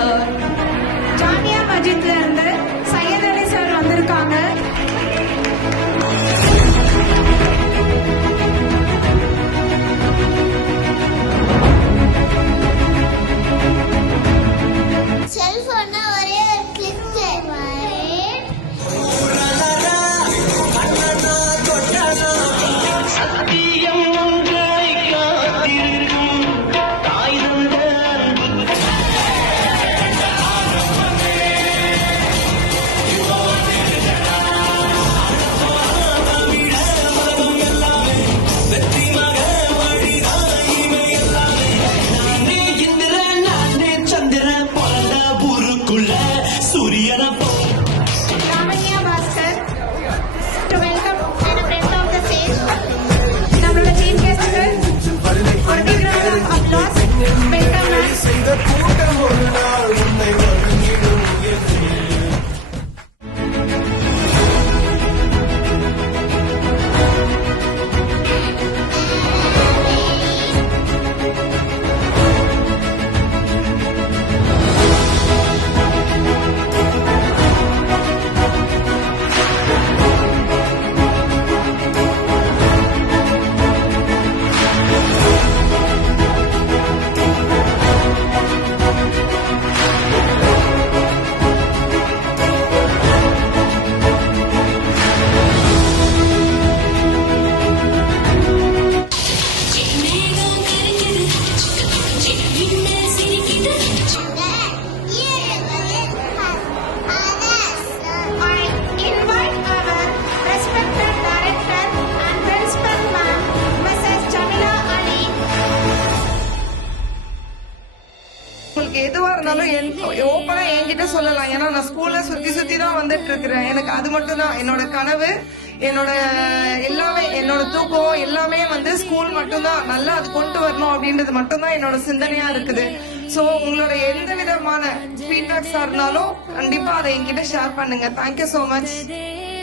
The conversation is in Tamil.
சார். ஜாமியா மஸ்ஜித்ல இருந்து சையத் அலி சார் வந்திருக்காங்க. செல்போனை ஒரே கிளிக் சத்தியம் ஒன்றை காத்திருக்கும் தாய் தந்த அன்பு. நானே இந்திரன், நானே சந்திரன், பிறந்த ஊருக்குள்ள சூரியனை ராமண்யா Bhaskar to welcome and friend of the stage. நம்மளோட சீஃப் கெஸ்ட்க்கு ஒரு big round of applause. Welcome ma'am. செய்த கூட்டம் ஒரு நாள் உன்னை வணங்கிடும் I invite our respected director and principal ma'am, Mrs. Jamila Ali. உங்களுக்கு எதுவா இருந்தாலும் ஓப்பனா என்கிட்ட சொல்லலாம். ஏன்னா நான் ஸ்கூல்ல சுத்தி தான் வந்துட்டு இருக்கிறேன். எனக்கு அது மட்டும் தான் என்னோட கனவு, என்னோட எல்லாமே, என்னோட தூக்கம் எல்லாமே வந்து ஸ்கூல் மட்டும்தான். நல்லா அது கொண்டு வரணும் அப்படின்றது மட்டும்தான் என்னோட சிந்தனையா இருக்குது. சோ உங்களோட எந்த விதமான ஃபீட்பேக்ஸா இருந்தாலும் கண்டிப்பா அதை என்கிட்ட ஷேர் பண்ணுங்க. Thank you so much.